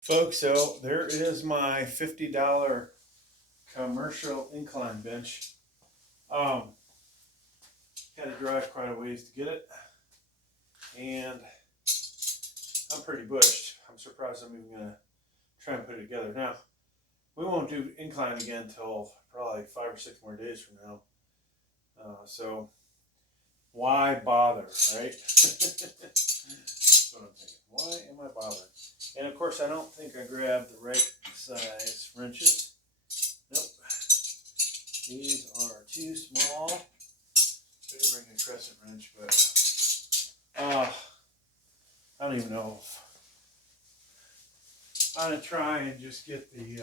Folks, so there is my $50 commercial incline bench. Had to drive quite a ways to get it, and I'm pretty bushed. I'm surprised I'm even gonna try and put it together. Now, we won't do incline again until probably 5 or 6 more days from now. So why bother, right? That's what I'm thinking. Why am I bothering? And of course, I don't think I grabbed the right size wrenches. Nope. These are too small. I did bring a crescent wrench, but I don't even know if I'm gonna try and just get the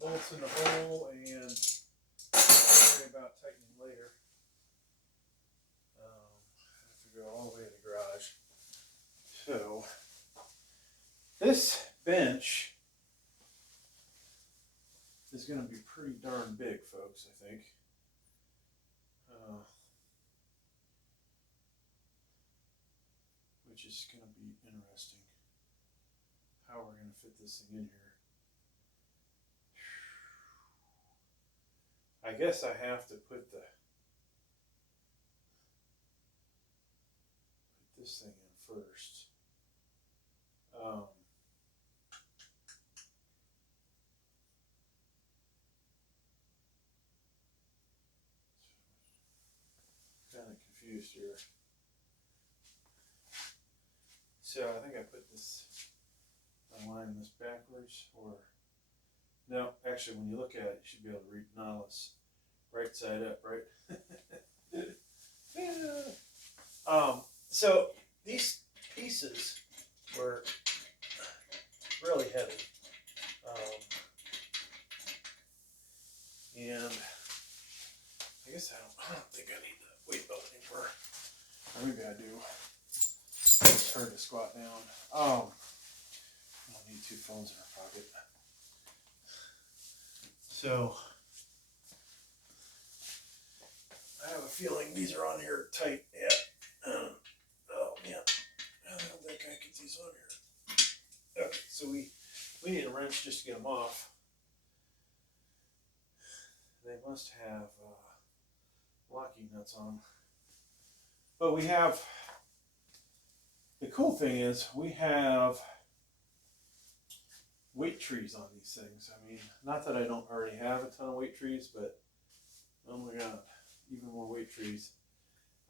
bolts in the hole and worry about tightening later. I have to go all the way to the garage. So this bench is going to be pretty darn big, folks, I think. Which is going to be interesting. How we're going to fit this thing in here. I guess I have to put this thing in first. Kind of confused here. So I think I put this, I line this backwards, or no, actually when you look at it, you should be able to read Nautilus right side up, right? So these pieces were really heavy, and I guess I don't think I need the weight belt anymore, or maybe I do. It's hard to squat down. I don't need 2 phones in our pocket. So I have a feeling these are on here tight. Yeah. Oh man, I don't think I get these on here. Okay, so we need a wrench just to get them off. They must have locking nuts on them. But we have, the cool thing is we have weight trees on these things. I mean, not that I don't already have a ton of weight trees, but oh my god, even more weight trees.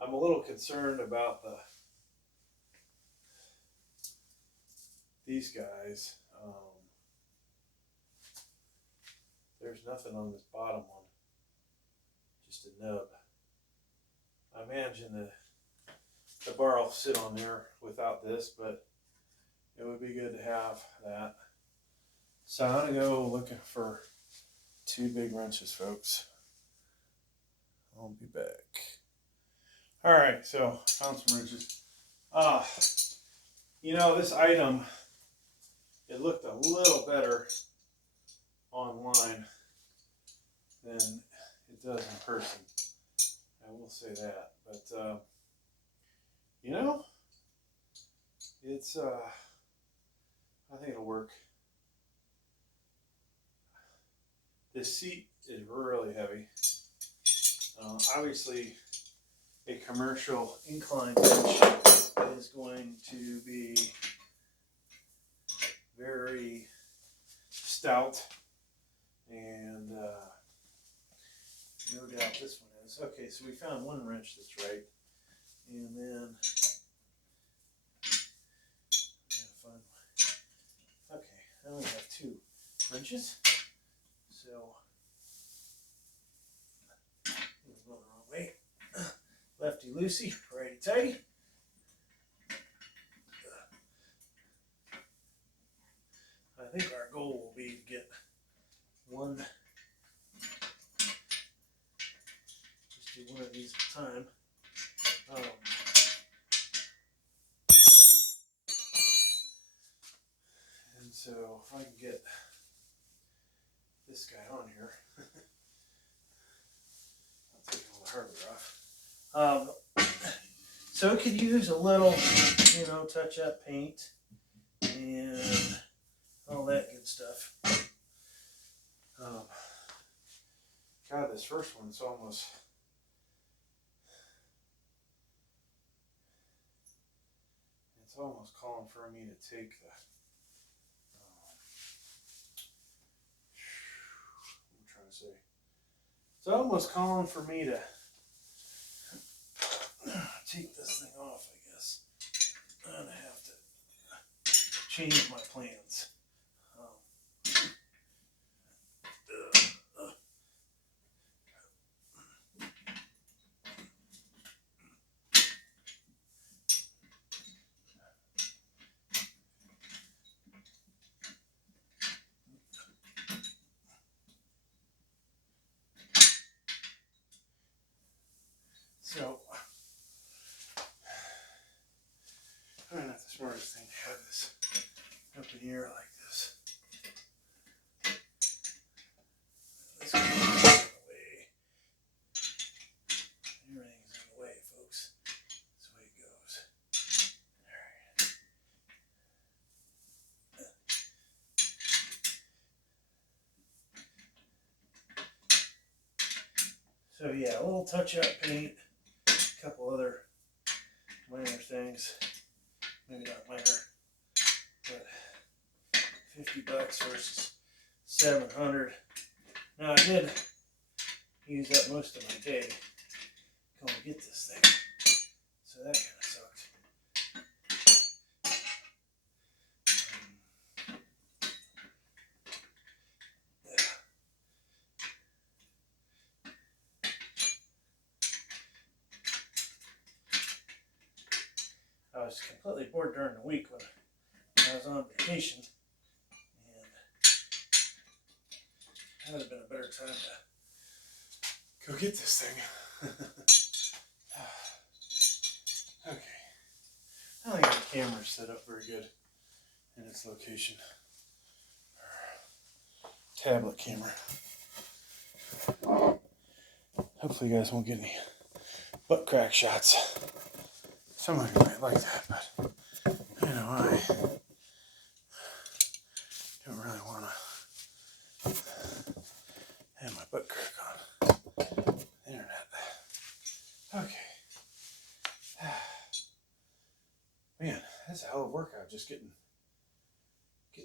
I'm a little concerned about these guys. There's nothing on this bottom one, just a nub. I imagine the bar will sit on there without this, but it would be good to have that. So I'm gonna go looking for 2 big wrenches, folks. I'll be back. All right, so found some wrenches. You know, this item, it looked a little better online than it does in person. I will say that, but you know, it's I think it'll work. This seat is really heavy. Obviously, a commercial incline bench is going to be very stout, and no doubt this one is. Okay, so we found one wrench that's right, and then we gotta find one. Okay, now we have 2 wrenches. So we're going the wrong way. Lefty loosey, righty tighty. I think our goal will be to get one, just do one of these at a time. And so if I can get this guy on here, I'll take all the hardware off. So it could use a little, touch-up paint, and and all that good stuff. God, this first one's almost calling for me to take the I'm trying to say it's almost calling for me to take this thing off, I guess. I'm gonna have to change my plans. So, probably not the smartest thing to have this up in the air like this. Let's get this out of the way. Everything's in the way, folks. That's the way it goes. Alright. So yeah, a little touch-up paint. A couple other minor things, maybe not minor, but $50 versus $700. Now I did use up most of my day going to get this thing, so that kind of sucked. I was completely bored during the week when I was on vacation, and that would have been a better time to go get this thing. Okay. I don't think the camera's set up very good in its location. Tablet camera. Hopefully you guys won't get any butt crack shots. Some of you might like that, but you know, I don't really want to have my butt crack on the internet. Okay. Man, that's a hell of a workout just getting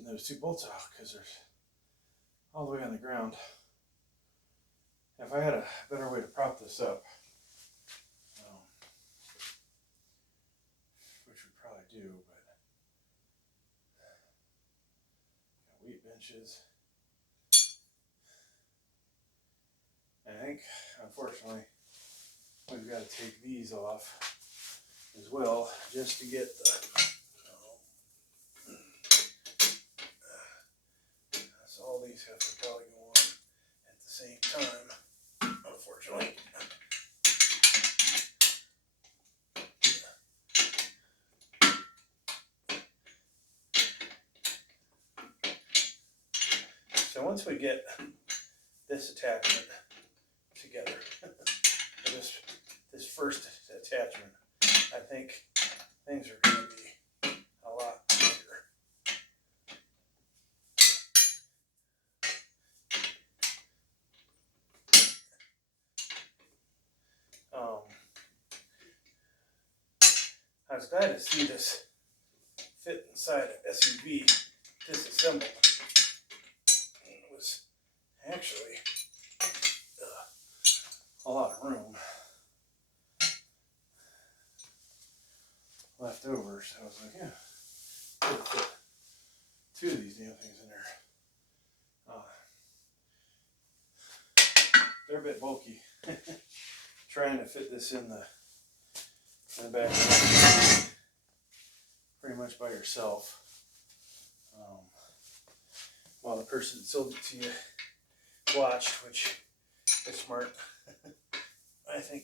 those two bolts off, because they're all the way on the ground. If I had a better way to prop this up, which we probably do, but got weight benches. And I think, unfortunately, we've got to take these off as well, just to get the so all these have to probably go on at the same time, unfortunately. So once we get this attachment together, this first attachment, I think things are going to be a lot easier. I was glad to see this fit inside an SUV disassembled. It was actually a lot of room left over, so I was like, yeah, could fit two of these damn things in there. They're a bit bulky. Trying to fit this in the back pretty much by yourself, while the person that sold it to you watched, which is smart. I think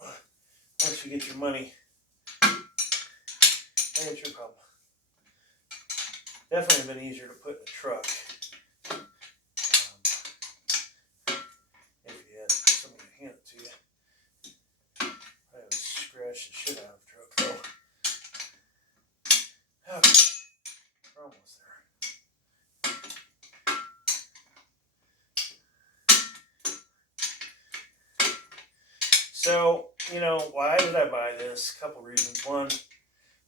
once you get your money, that's your problem. Definitely been easier to put in a truck. If you had somebody to hand it to you. I would scratch the shit out of the truck though. Okay. So, you know, why did I buy this? A couple reasons. One,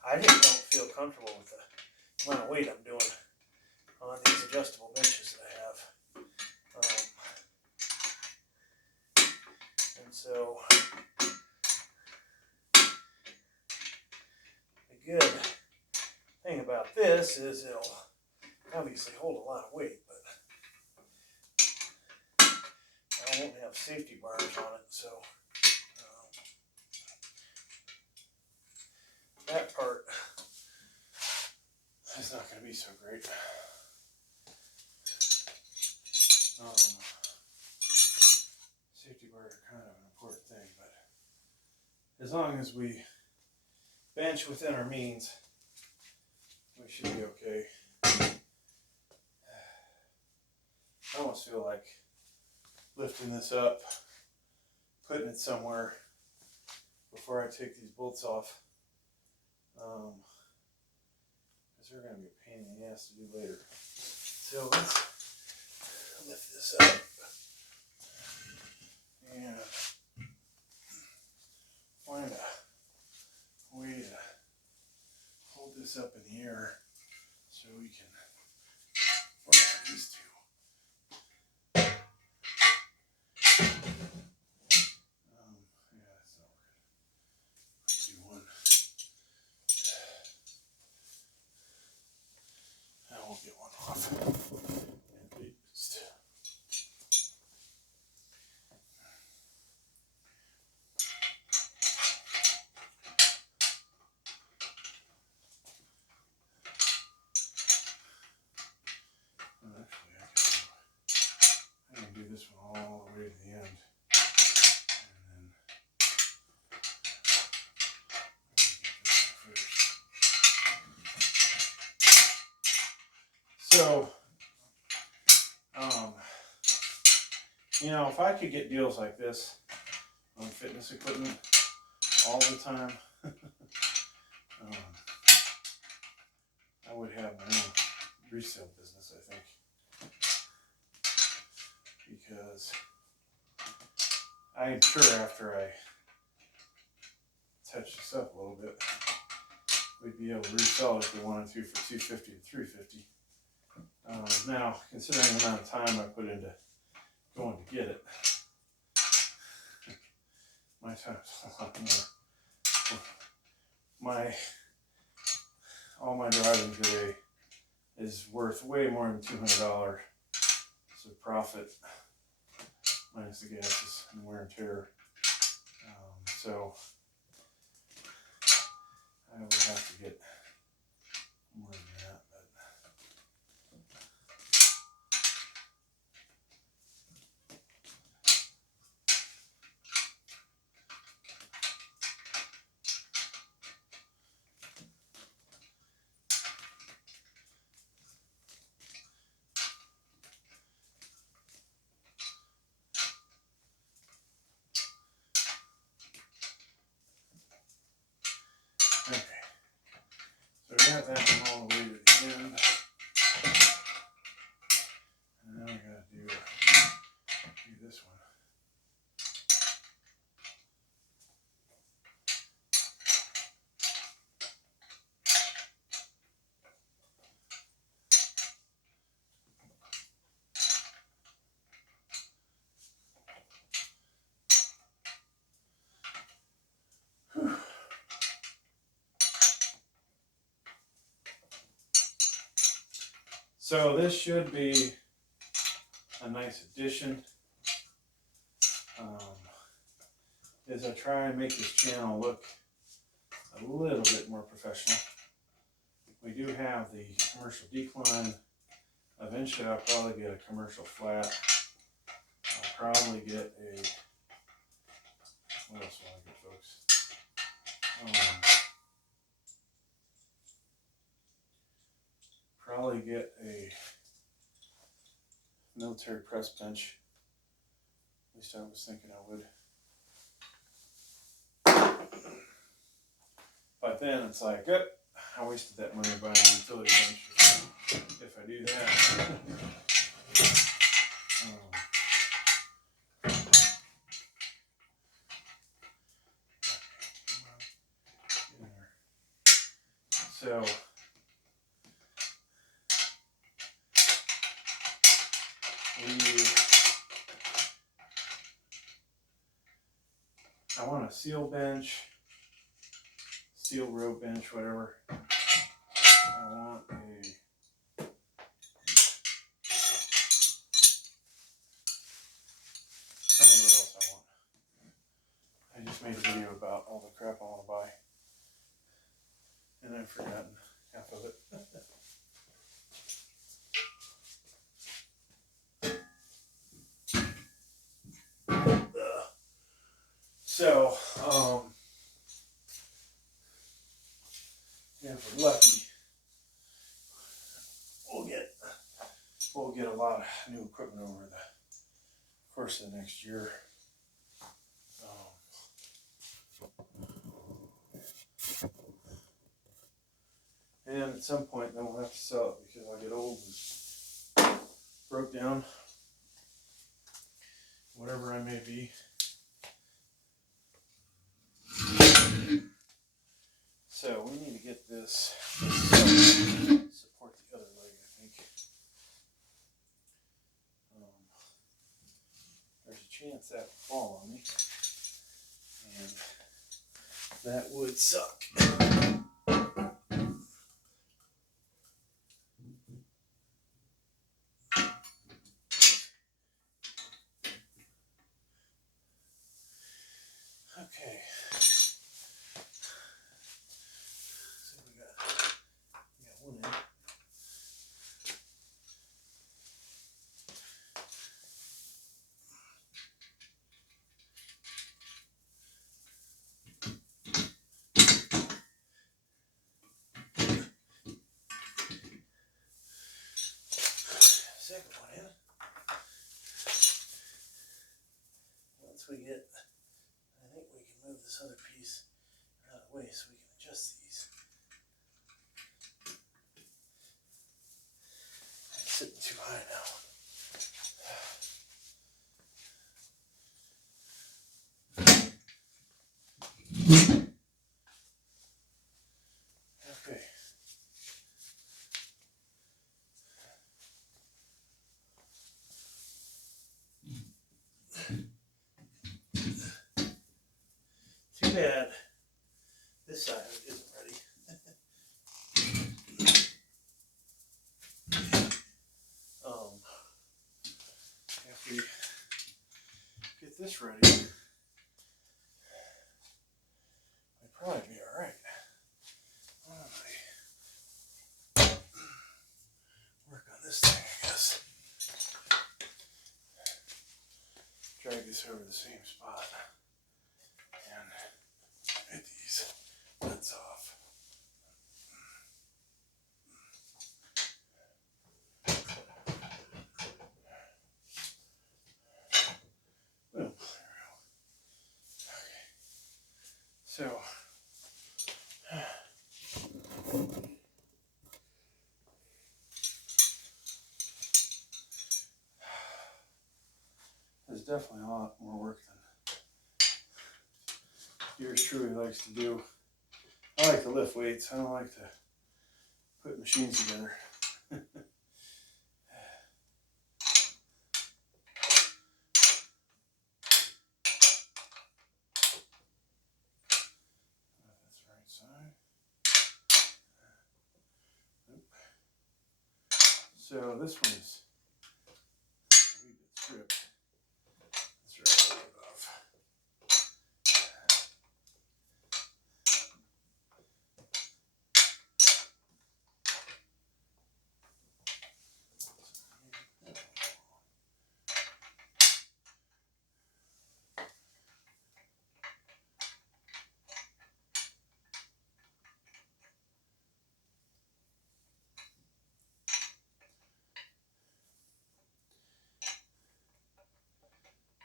I just don't feel comfortable with the amount of weight I'm doing on these adjustable benches that I have. And so, the good thing about this is it'll obviously hold a lot of weight, but I won't have safety bars on it, so that part is not going to be so great. Safety bars are kind of an important thing, but as long as we bench within our means, we should be okay. I almost feel like lifting this up, putting it somewhere before I take these bolts off, because they're going to be a pain in the ass to do later. So let's lift this up and find a way to hold this up in the air so we can work on these two. Yeah, that's not working. Let's do one. I won't get one off. At least. Actually, I can do this one all the way to the end. And then so, you know, if I could get deals like this on fitness equipment all the time, I would have my own resale business, I think. Because I'm sure after I touch this up a little bit, we'd be able to resell it if we wanted to for $250 to $350. Now, considering the amount of time I put into going to get it, my time's a lot more. All my driving today is worth way more than $200. So profit minus the gases and wear and tear. So I would have to get more than that. Okay, so we got that one all the way to the end. And now we gotta do this one. Whew. So this should be a nice addition. As I try and make this channel look a little bit more professional. We do have the commercial decline. Eventually I'll probably get a commercial flat. I'll probably get a, what else will I get, folks? Probably get a military press bench. At least I was thinking I would. But then it's like, I wasted that money buying a utility bench if I do that. I want a seal bench, steel rope bench, whatever. I want a tell me what else I want. I just made a video about all the crap I want to buy, and I've forgotten half of it. So, yeah, if we're lucky, we'll get a lot of new equipment over the course of the next year. And at some point, then we'll have to sell it because I'll get old and broke down, whatever I may be. So we need to get this support the other leg, I think. There's a chance that will fall on me, and that would suck. Okay. So we got one in. Second one in. Once we get, I think we can move this other piece out of the way so we can adjust these. I'm sitting too high now. Okay. Too bad this side isn't ready. After we get this ready, we'll probably be all right. Work on this thing, I guess. Drag this over the same spot and get these nuts off. Boom. There we go. Okay. So there's definitely a lot more work than yours truly likes to do. I like to lift weights. I don't like to put machines together. That's the right side. Nope. So this one is a wee bit stripped. Let's wrap it off.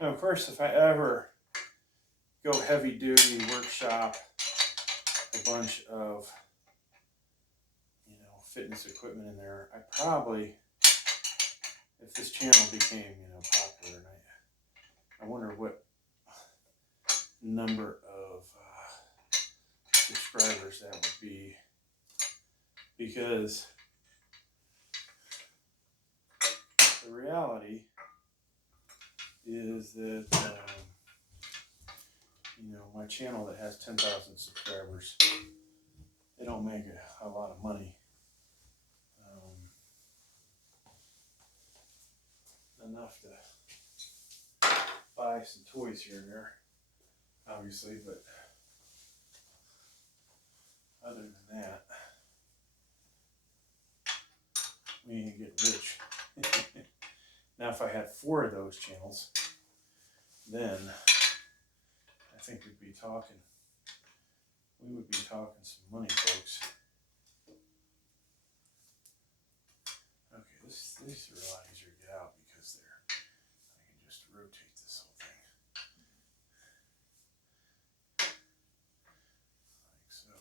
Now, of course, if I ever go heavy duty workshop a bunch of, fitness equipment in there, I probably, if this channel became, popular, and I wonder what number of subscribers that would be, because the reality is that, you know, my channel that has 10,000 subscribers, they don't make a lot of money. Enough to buy some toys here and there, obviously, but other than that, we ain't getting rich. Now, if I had 4 of those channels, then I think we would be talking some money, folks. Okay, these are a lot easier to get out because I can just rotate this whole thing. Like so.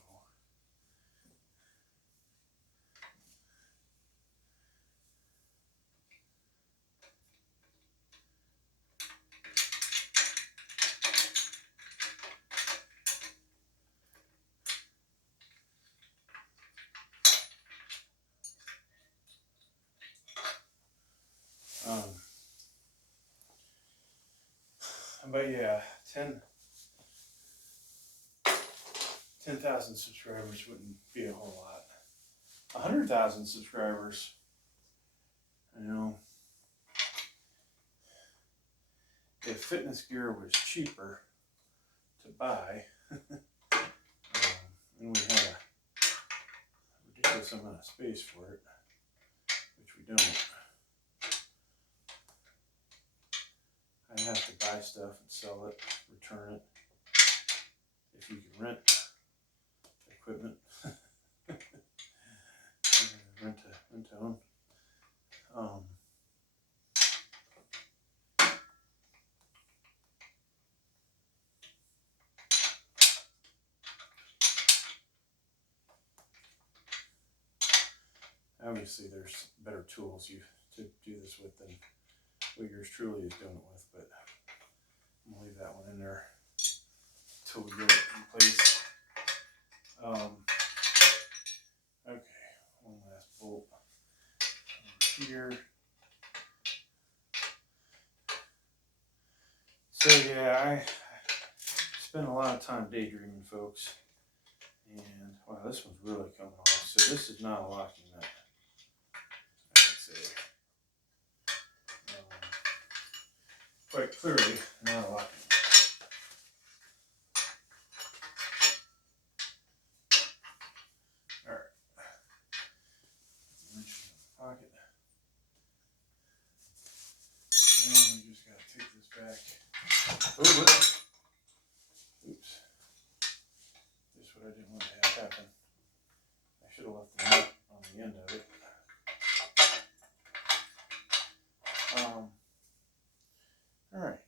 But yeah, 10,000 subscribers wouldn't be a whole lot. 100,000 subscribers, you know, if fitness gear was cheaper to buy, and we had a ridiculous amount of space for it, which we don't, I'd have to buy stuff and sell it, return it. If you can rent equipment, rent to own. Obviously, there's better tools to do this with than what yours truly is doing it with, but I'm gonna leave that one in there until we get it in place. Okay, one last bolt over here. So yeah, I spent a lot of time daydreaming, folks, and wow, this one's really coming off. So this is not a locking nut, I would say. Quite clearly, not a locking nut. All right, wrench in the pocket. Now we just got to take this back over. Oops. This is what I didn't want to have happen. I should have left the nut on the end of it. All right.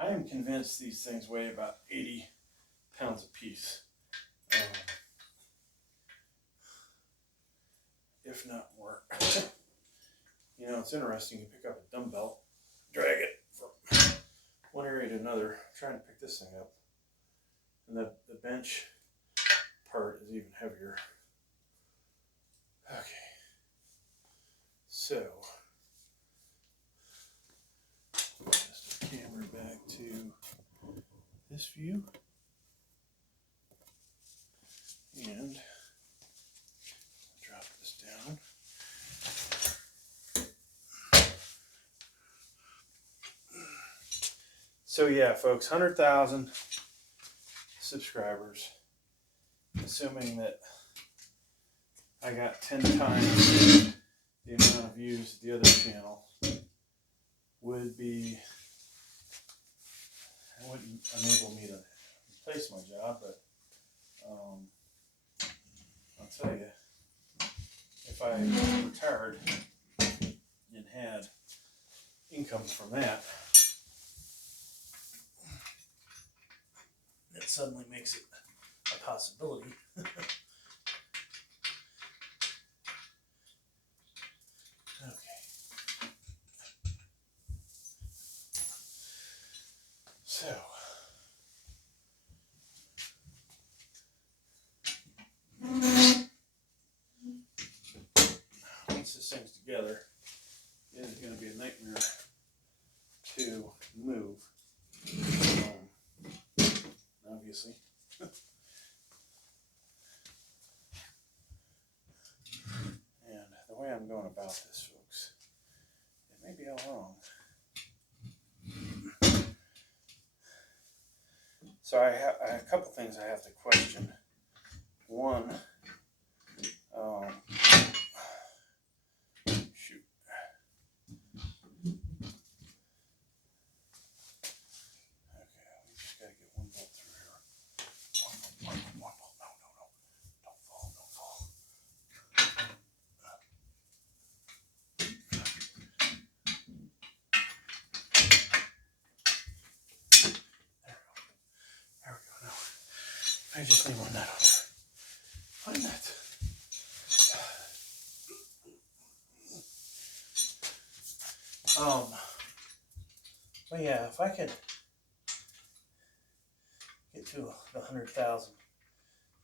I am convinced these things weigh about 80 pounds a piece. If not more. You know, it's interesting. You pick up a dumbbell, drag it from one area to another, trying to pick this thing up. And the bench part is even heavier. Okay. So, adjust the camera back to this view. And drop this down. So yeah, folks, 100,000 subscribers, assuming that I got 10 times the amount of views the other channel would wouldn't enable me to replace my job, but I'll tell you, if I retired and had income from that, it suddenly makes it a possibility. So, this thing's together, it is going to be a nightmare to move, obviously. And the way I'm going about this, folks, it may be all wrong. So I have a couple things I have to question. One, shoot. Okay, we just got to get one bolt through here. One bolt. No. Don't fall. There we go. Now, I just need one nut on there. One nut. But yeah, if I could get to the 100,000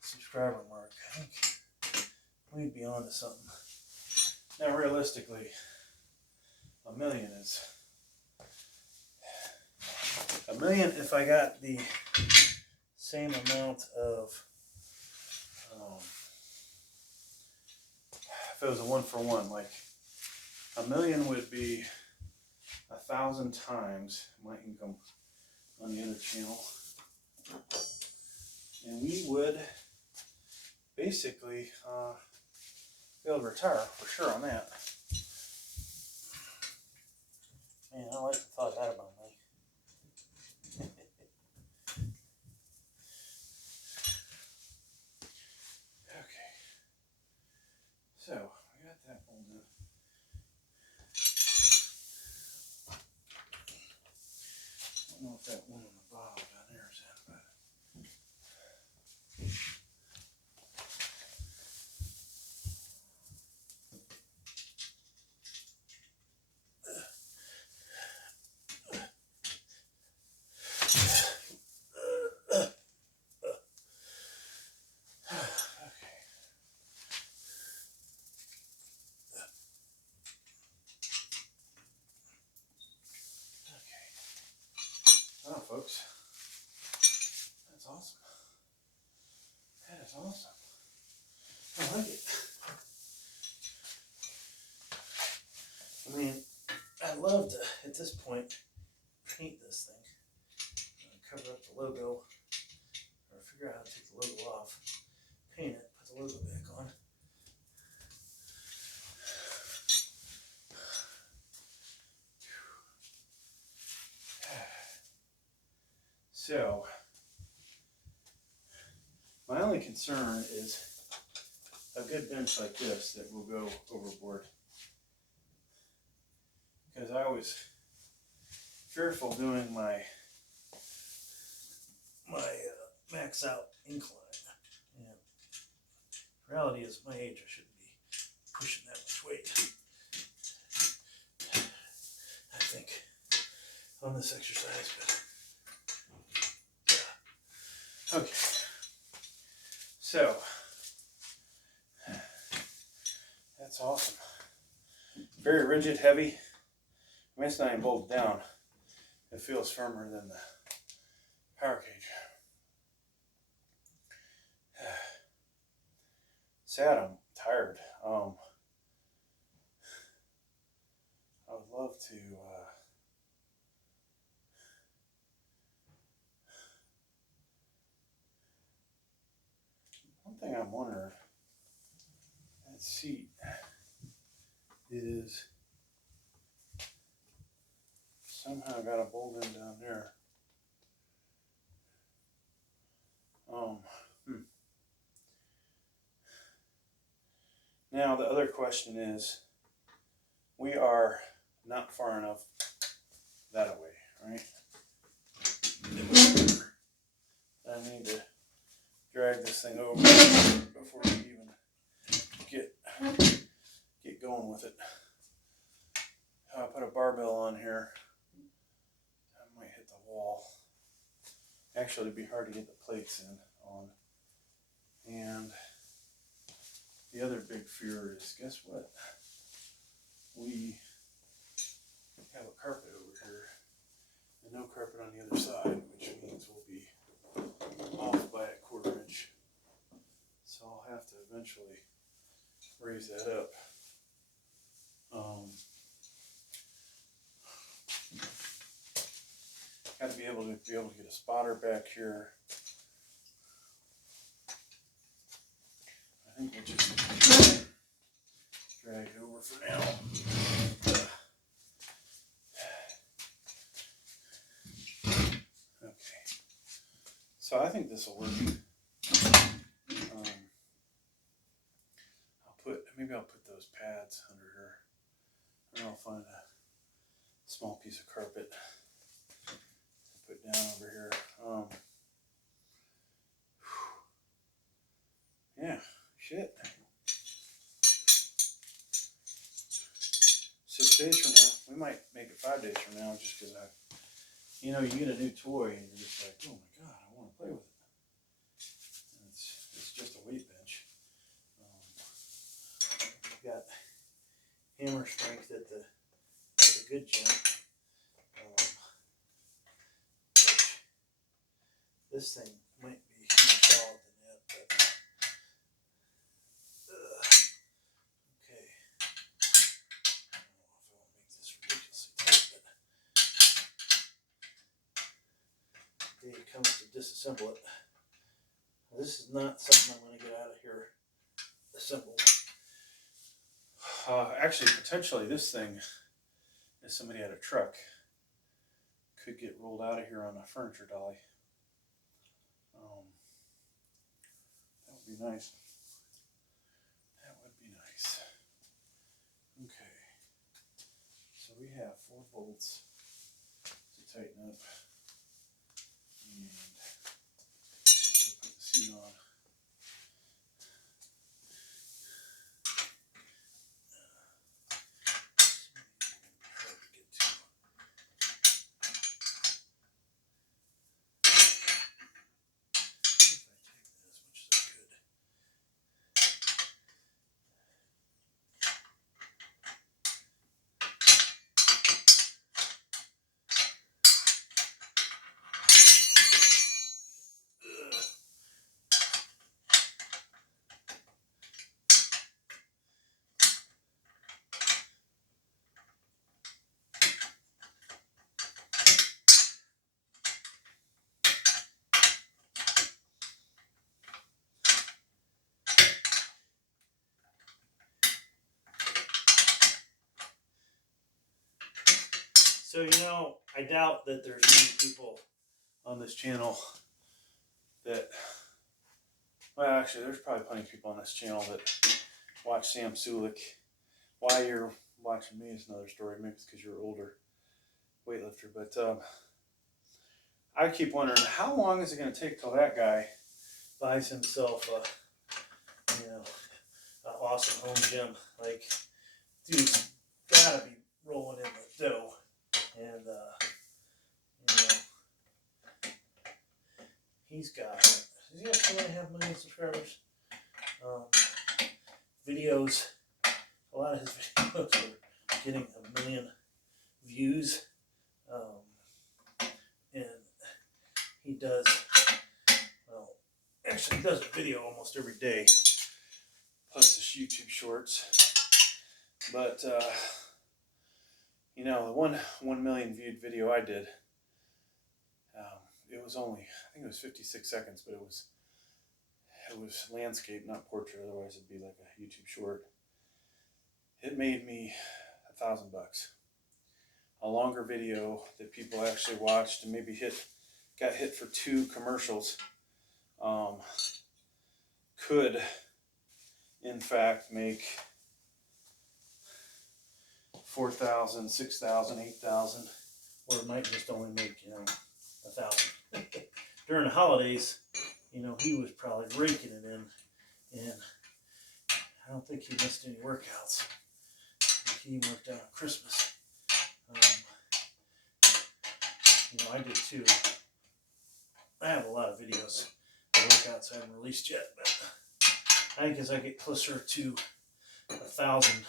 subscriber mark, I think we'd be on to something. Now, realistically, 1 million is $1 million if I got the same amount of, if it was a 1-for-1, like 1 million would be 1,000 times my income on the other channel, and we would basically be able to retire for sure on that. Man, I like the thought of that about me. Okay, so we got that one done. I don't know if that one on the bottom down there is in, but oh, folks, that's awesome. That is awesome. I like it. I mean, I'd love to, at this point, paint this thing. Cover up the logo, or figure out how to take the logo off, paint it, put the logo back on. So, my only concern is a good bench like this that will go overboard. Because I was fearful doing my max out incline. And reality is, my age, I shouldn't be pushing that much weight. I think on this exercise, but okay. So that's awesome. Very rigid, heavy. I mean, it's not even bolted down. It feels firmer than the power cage. Sad, I'm tired. I would love to one thing I'm wondering, that seat is somehow got a bolt in down there. Now the other question is, we are not far enough that way, right? I need to drag this thing over before we even get going with it. I put a barbell on here. I might hit the wall. Actually, it'd be hard to get the plates on. And the other big fear is, guess what? we have a carpet over here and no carpet on the other side, which means we'll be off by a 1/4 inch. So I'll have to eventually raise that up. Got to be able to get a spotter back here. I think we'll just drag it over for now. Okay. So I think this will work. Maybe I'll put those pads under here, and I'll find a small piece of carpet to put down over here. Yeah, shit. 6 days from now, we might make it 5 days from now, just because you get a new toy and you're just like, oh my god, I want to play with it. And it's just a weight bench. Got hammer strength at the good gym. This thing might be more solid than that, but okay. I don't know if I want to make this ridiculously tight, but the day comes to disassemble it. This is not something I'm going to get out of here assembled. Actually, potentially this thing, if somebody had a truck, could get rolled out of here on a furniture dolly. That would be nice. That would be nice. Okay. So we have 4 bolts to tighten up. And I'll put the seat on. So, I doubt that there's many people on this channel that, well, actually, there's probably plenty of people on this channel that watch Sam Sulik. Why you're watching me is another story. Maybe it's because you're an older weightlifter. But I keep wondering, how long is it going to take till that guy buys himself an awesome home gym? Like, dude's got to be rolling in the dough. And, he's got 2.5 million subscribers. Videos, a lot of his videos are getting 1 million views. And he does, actually he does a video almost every day, plus his YouTube shorts. But, the 1 million viewed video I did, it was only, I think it was 56 seconds, but it was landscape, not portrait. Otherwise it'd be like a YouTube short. It made me $1,000. A longer video that people actually watched and maybe got hit for 2 commercials, could in fact make 4,000, 6,000, 8,000, or it might just only make 1,000. During the holidays, he was probably raking it in, and I don't think he missed any workouts. He worked out on Christmas. I did too. I have a lot of videos of workouts I haven't released yet, but I think as I get closer to 1,000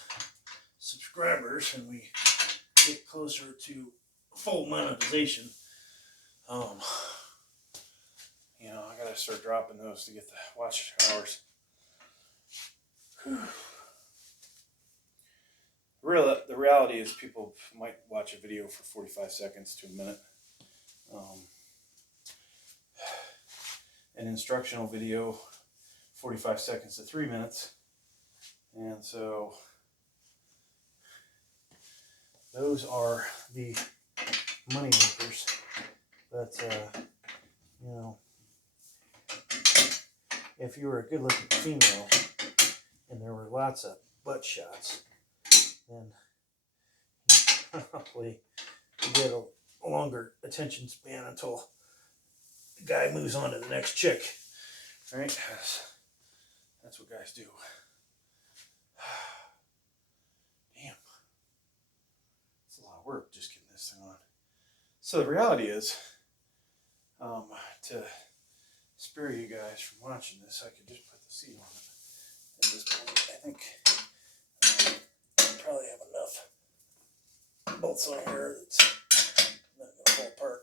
subscribers and we get closer to full monetization, you know, I gotta start dropping those to get the watch hours. The reality is people might watch a video for 45 seconds to a minute. An instructional video, 45 seconds to 3 minutes. And so those are the money makers. But, you know, if you were a good looking female and there were lots of butt shots, then you probably get a longer attention span until the guy moves on to the next chick, right? That's what guys do. Damn, it's a lot of work just getting this thing on. So the reality is, to spare you guys from watching this, I could just put the seat on it. At this point, I think I probably have enough bolts on here that's not going to fall apart.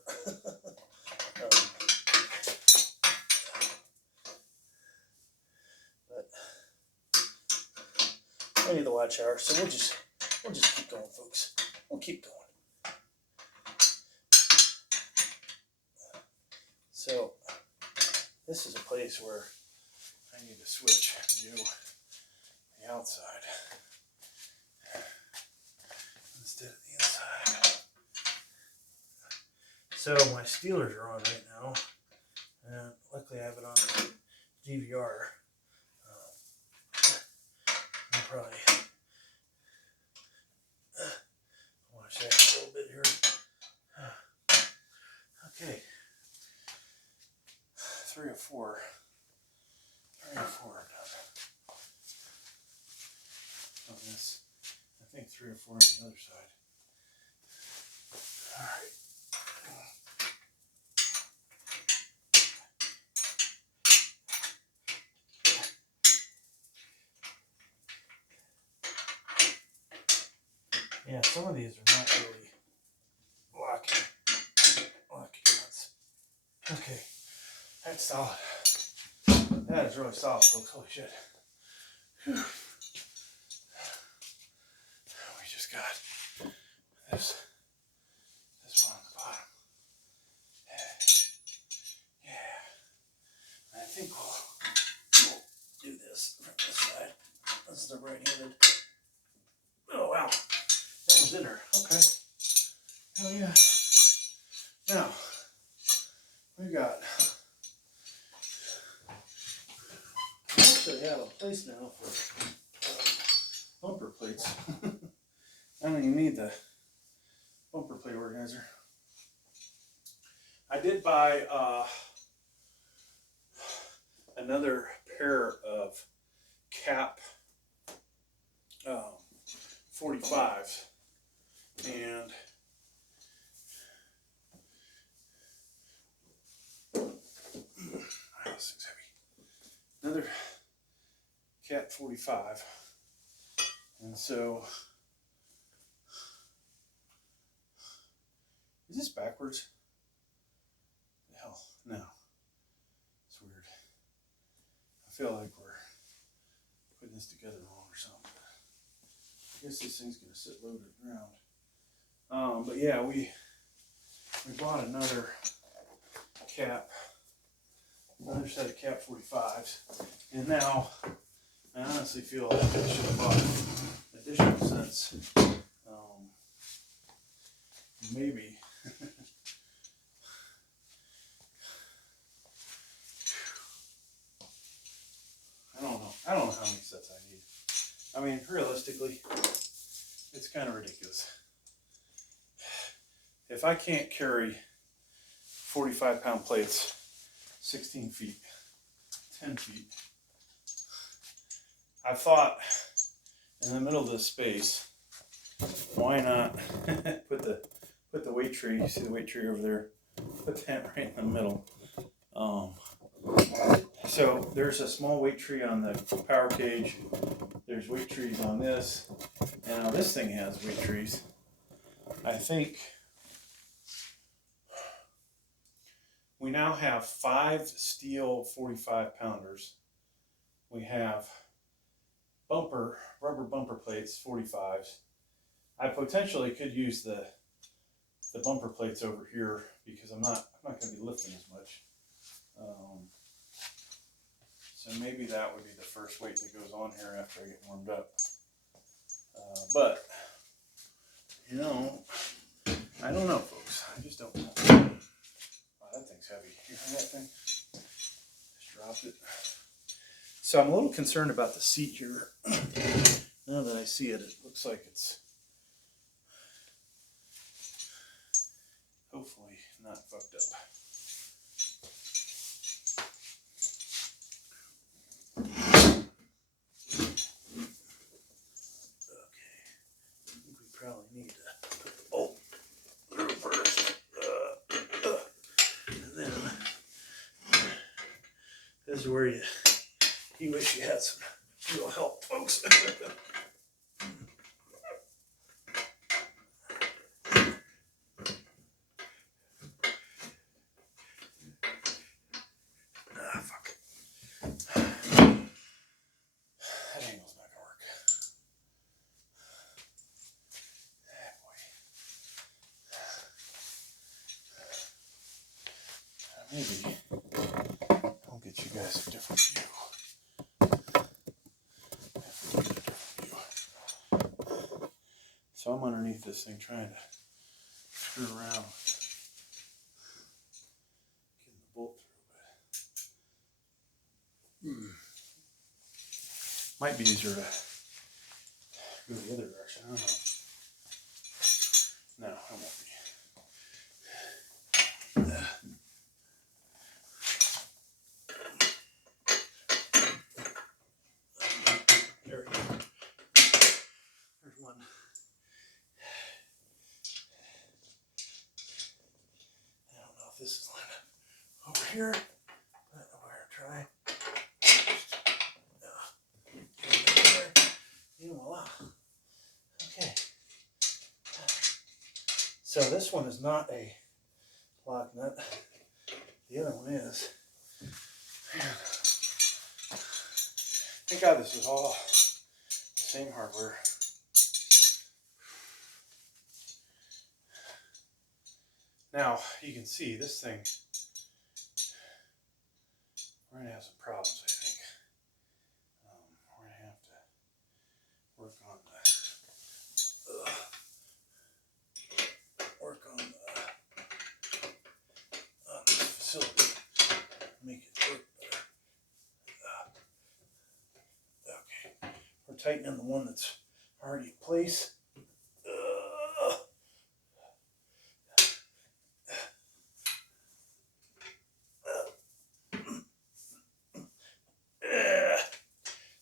But I need the watch hour, so we'll just keep going, folks. We'll keep going. So this is a place where I need to switch and do the outside instead of the inside. So my Steelers are on right now, and luckily I have it on DVR. I'll probably watch that a little bit here. Okay. 3 or 4 done on this. I think 3 or 4 on the other side. All right. Yeah, some of these are not really locking nuts. Okay. That's solid. That is really solid, folks. Holy shit. Whew. We just got this one on the bottom. Yeah. I think we'll do this from this side. This is the right-handed. Oh, wow. That was in her. Okay. Hell yeah. Now, we got... I have a place now for bumper plates. I don't even need the bumper plate organizer. I did buy another pair of cap 45s, and this thing's heavy. Another Cat 45, and so is this backwards? Hell, no. It's weird. I feel like we're putting this together wrong or something. I guess this thing's gonna sit low to the ground. But yeah, we bought another set of Cat 45s, and now I honestly feel like I should have bought additional sets. Maybe. I don't know how many sets I need. I mean, realistically, it's kind of ridiculous. If I can't carry 45-pound plates 16 feet, 10 feet, I thought in the middle of this space, why not put the weight tree? You see the weight tree over there? Put that right in the middle. So there's a small weight tree on the power cage. There's weight trees on this, Now this thing has weight trees. I think we now have 5 steel 45-pounders. We have rubber bumper plates, 45s. I potentially could use the bumper plates over here because I'm not going to be lifting as much. So maybe that would be the first weight that goes on here after I get warmed up. But, you know, I don't know, folks. I just don't know. Wow, that thing's heavy. You hear that thing? Just dropped it. So I'm a little concerned about the seat here. Now that I see it, it looks like it's hopefully not fucked up. Probably need to put the bolt through first. And then this is where you wish you had some real help, folks. Fuck. That angle's not gonna work. Maybe I'll get you guys a different view. So I'm underneath this thing trying to screw around, getting the bolt through, but might be easier to go the other direction. I don't know. No, it won't be. There we go. There's one. I don't know if this is lined up over here, but we're going to try. Voila. Okay. So this one is not a lock nut. The other one is. Man. Thank God this is all the same hardware. Now, you can see this thing, we're going to have some problems, I think. We're going to have to work on this facility, make it work better. Okay, we're tightening the one that's already in place.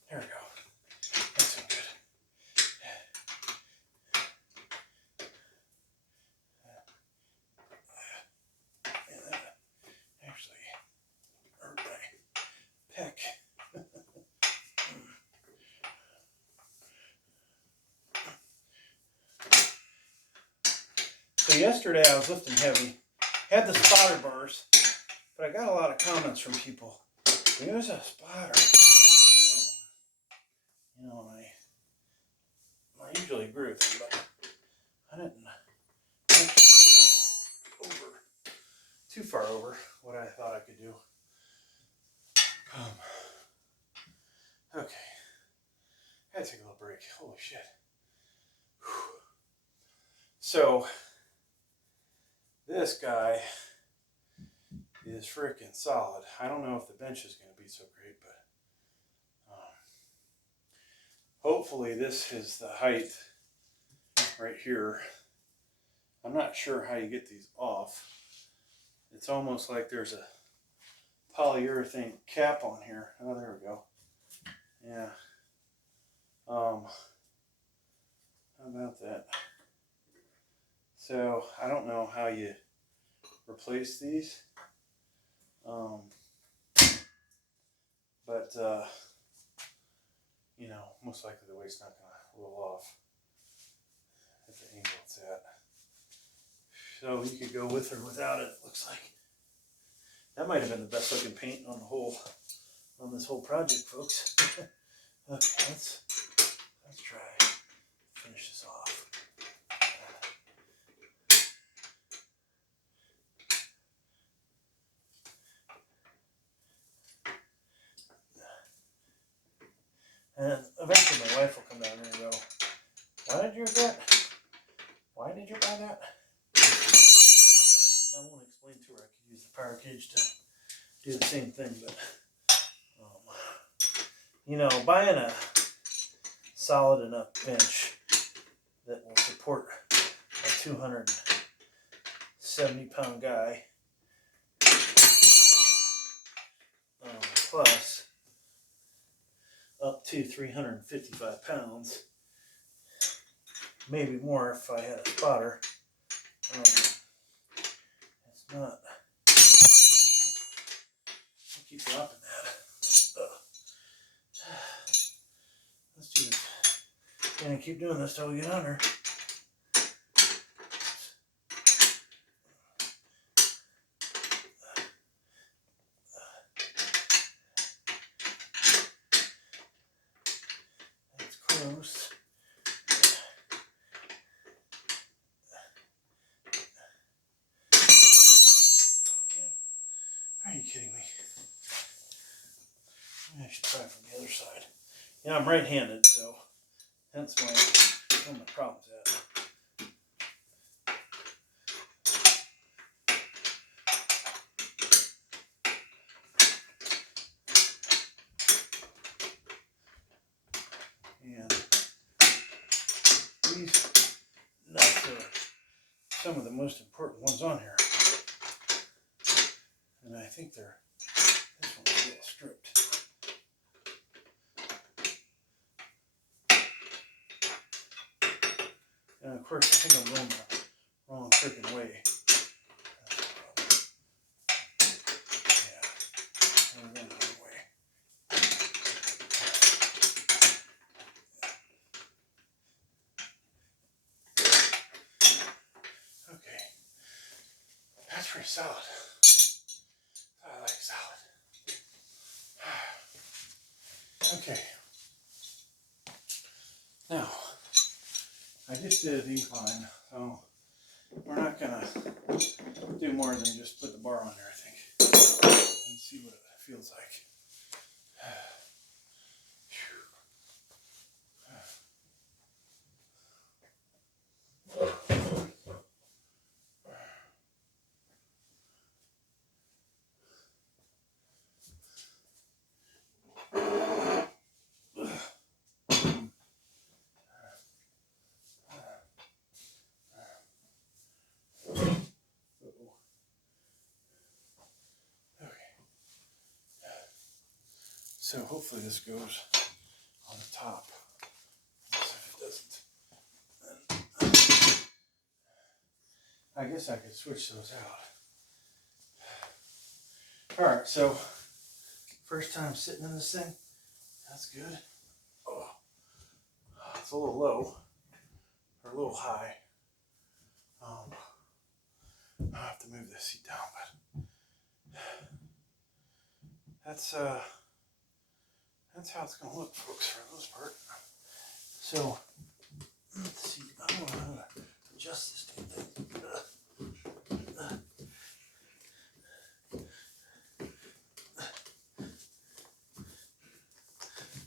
There we go. That's so good. And that actually hurt my pec. So yesterday I was lifting heavy, had the spotter bars, but I got a lot of comments from people. There's a spotter. You know, and I usually agree with them, but I didn't over too far over what I thought I could do. Okay, I had to take a little break. Holy shit. Whew. So this guy is freaking solid. I don't know if the bench is going to be so great, but hopefully this is the height right here. I'm not sure how you get these off. It's almost like there's a polyurethane cap on here. Oh, there we go. Yeah. How about that? So I don't know how you replace these. But you know, most likely the weight's not going to roll off. angle it's at. So you could go with or without it, it looks like. That might have been the best looking paint on this whole project, folks. Okay, let's try finish this off. And eventually my wife will come down here and go, why did you buy that? I won't explain to her. I could use the power cage to do the same thing, but you know, buying a solid enough bench that will support a 270-pound guy, plus up to 355 pounds, maybe more if I had a spotter. It's not. I keep dropping that. Let's do this. And keep doing this till we get under. That's close. Are you kidding me? Maybe I should try from the other side. Yeah, I'm right-handed, so that's where my problem's at. And these nuts are some of the most important ones on here. And I think this one's a little stripped. And of course, I think I'm going the wrong freaking way. Yeah, I'm going the wrong way. Okay, that's pretty solid. I like solid. Okay. Now, I just did an incline, so we're not gonna do more than just put the bar on there, I think, and see what it feels like. So hopefully this goes on the top. If it doesn't, I guess I could switch those out. Alright, so first time sitting in this thing. That's good. Oh, it's a little low, or a little high. I'll have to move this seat down, but that's how it's going to look, folks, for the most part. So, let's see. I don't know how to adjust this damn thing.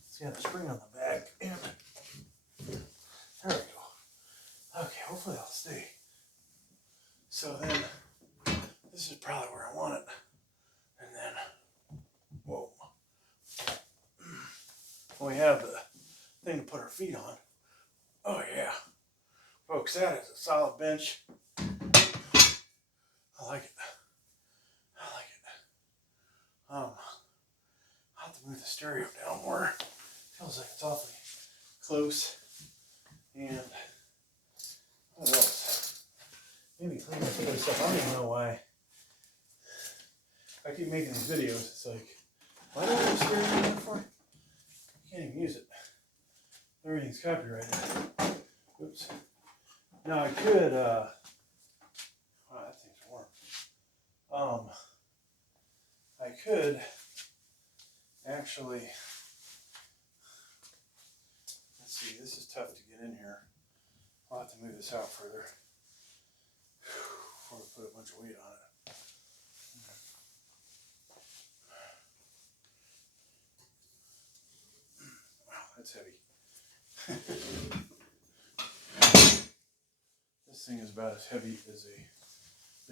It's got a spring on the back, and there we go. Okay, hopefully I'll stay. So then, this is probably where I want it. And then, whoa. We have the thing to put our feet on. Oh yeah. Folks, that is a solid bench. I like it. I like it. I'll have to move the stereo down more. Feels like it's awfully close. And what else? Maybe clean this place up. I don't even know why. I keep making these videos. It's like, why do I have a stereo in for? Can't even use it. Everything's copyrighted. Oops. Now I could, wow, that thing's warm. I could actually, let's see, this is tough to get in here. I'll have to move this out further before we put a bunch of weight on it. Wow, that's heavy. This thing is about as heavy as a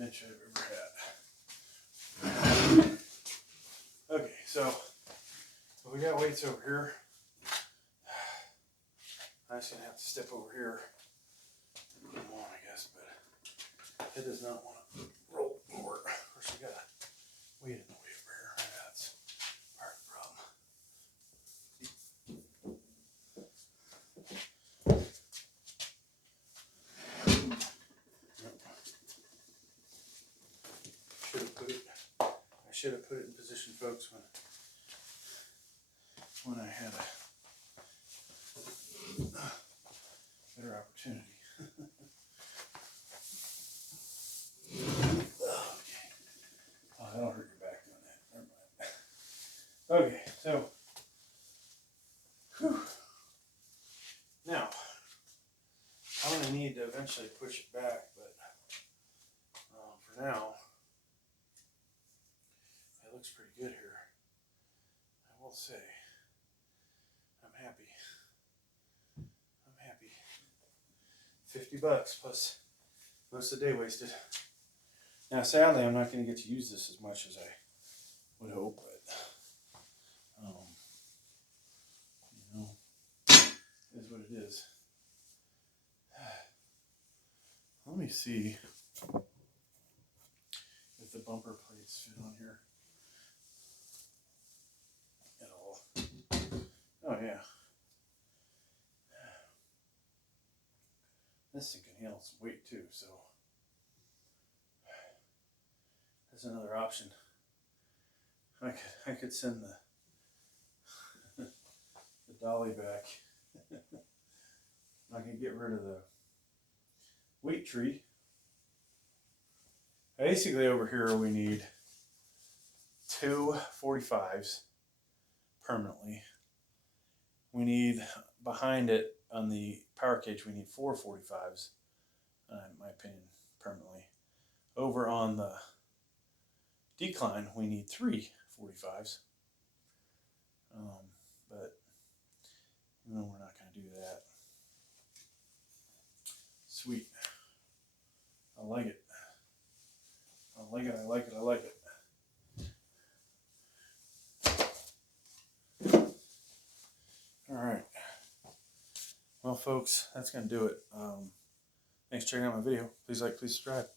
bench I've ever had. Okay, so we got weights over here. I'm just gonna have to step over here and put them on, I guess, but it does not want to roll over. Of course, we got weight in the way over here. That's part of the problem. I should have put it in position, folks, when I had a better opportunity. Okay. Oh, that'll hurt your back doing that. Never mind. Okay, so whew. Now I'm going to need to eventually push it back, but for now it looks pretty good here. I will say I'm happy. $50 plus most of the day wasted. Now, sadly, I'm not going to get to use this as much as I would hope, but you know, it is what it is. Let me see if the bumper plates fit on here at all. Oh yeah. This thing can handle some weight too, so that's another option. I could send the dolly back. I can get rid of the weight tree. Basically over here we need 2 45s permanently. We need behind it on the power cage we need 4 45s, in my opinion, permanently. Over on the decline we need 3 45s, but you know, we're not going to do that. Sweet. I like it. I like it, I like it, I like it. Alright. Well, folks, that's going to do it. Thanks for checking out my video. Please like, please subscribe.